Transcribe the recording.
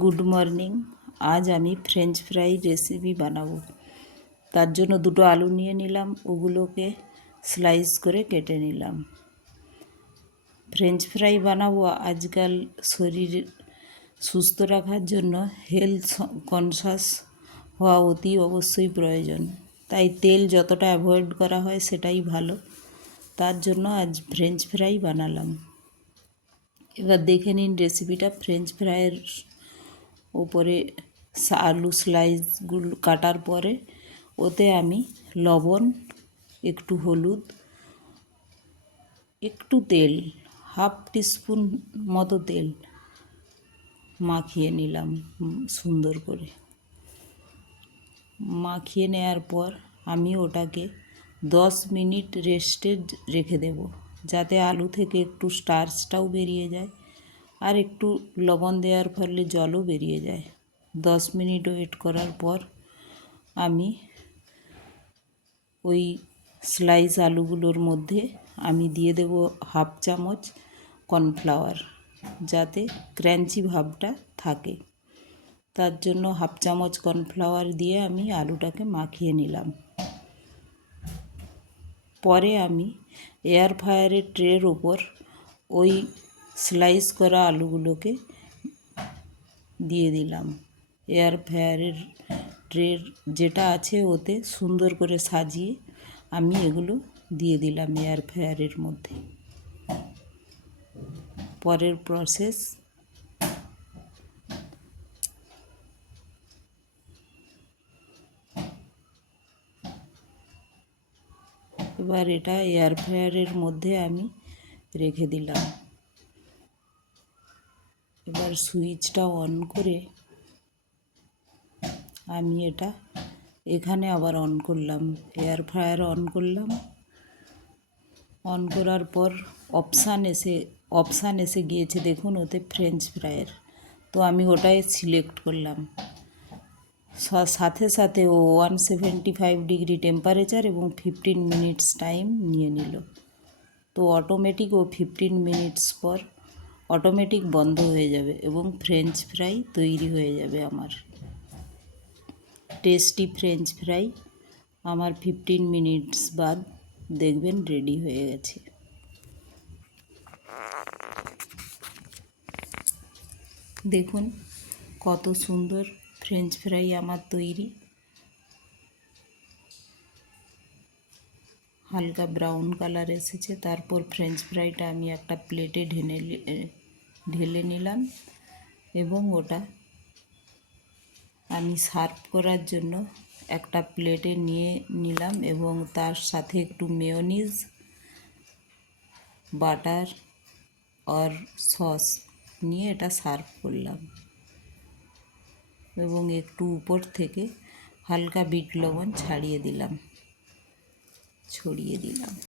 Good morning. আজ আমি French fry recipe বানাবো। তার জন্য দুটো আলু নিয়ে নিলাম, ওগুলোকে স্লাইস করে কেটে নিলাম। ফ্রেঞ্চ ফ্রাই বানাবো। আজকাল শরীর সুস্থ রাখার জন্য হেলথ কনসাস হওয়া অতি অবশ্যই প্রয়োজন, তাই তেল যতটা অ্যাভয়েড করা হয় সেটাই ভালো। তার জন্য আজ ফ্রেঞ্চ ফ্রাই বানালাম। এবার দেখে নিন রেসিপিটা। ফ্রেঞ্চ ফ্রাইয়ের ওপরে আলু স্লাইসগুলো কাটার পরে ওতে আমি লবণ, একটু হলুদ, একটু তেল, হাফ টিস্পুন মতো তেল মাখিয়ে নিলাম সুন্দর করে। মাখিয়ে নেওয়ার পর আমি ওটাকে 10 মিনিট রেস্টে রেখে দেব, যাতে আলু থেকে একটু স্টার্চটাও বেরিয়ে যায় আর একটু লবণ দেওয়ার ফলে জলও বেরিয়ে যায়। 10 মিনিট ওয়েট করার পর আমি ওই স্লাইস আলুগুলোর মধ্যে আমি দিয়ে দেব হাফ চামচ কর্নফ্লাওয়ার, যাতে ক্র্যাঞ্চি ভাবটা থাকে। তার জন্য হাফ চামচ কর্নফ্লাওয়ার দিয়ে আমি আলুটাকে মাখিয়ে নিলাম। পরে আমি এয়ার ফ্রায়ারের ট্রের ওপর ওই স্লাইস করা আলুগুলোকে দিয়ে দিলাম। এয়ার ফ্রায়ারের ট্রের যেটা আছে ওতে সুন্দর করে সাজিয়ে আমি এগুলো দিয়ে দিলাম এয়ার ফ্রায়ারের মধ্যে। পরের প্রসেস, এবার এটা এয়ার ফ্রায়ারের মধ্যে আমি রেখে দিলাম। এবার সুইচটা অন করে আমি এটা এখানে আবার অন করলাম, এয়ার ফ্রায়ার অন করলাম। অন করার পর অপশান এসে গিয়েছে, দেখুন ওতে ফ্রেঞ্চ ফ্রাইয়ের। তো আমি ওটাই সিলেক্ট করলাম। সাথে সাথে ও 175 ডিগ্রি টেম্পারেচার এবং 15 মিনিটস টাইম নিয়ে নিল। তো অটোমেটিক ও 15 মিনিটস পর অটোমেটিক বন্ধ হয়ে যাবে এবং ফ্রেঞ্চ ফ্রাই তৈরি হয়ে যাবে। আমার টেস্টি ফ্রেঞ্চ ফ্রাই আমার 15 মিনিটস বাদ দেখবেন রেডি হয়ে গেছে। দেখুন কত সুন্দর ফ্রেঞ্চ ফ্রাই আমার তৈরি। হালকা ব্রাউন কালার এসেছে। তারপর ফ্রেঞ্চ ফ্রাইটা আমি একটা প্লেটে ঢেলে নিলাম এবং ওটা আমি সার্ভ করার জন্য একটা প্লেটে নিয়ে নিলাম এবং তার সাথে একটু মেয়োনিজ, বাটার আর সস নিয়ে এটা সার্ভ করলাম এবং একটু উপর থেকে হালকা বিট লবণ ছড়িয়ে দিলাম।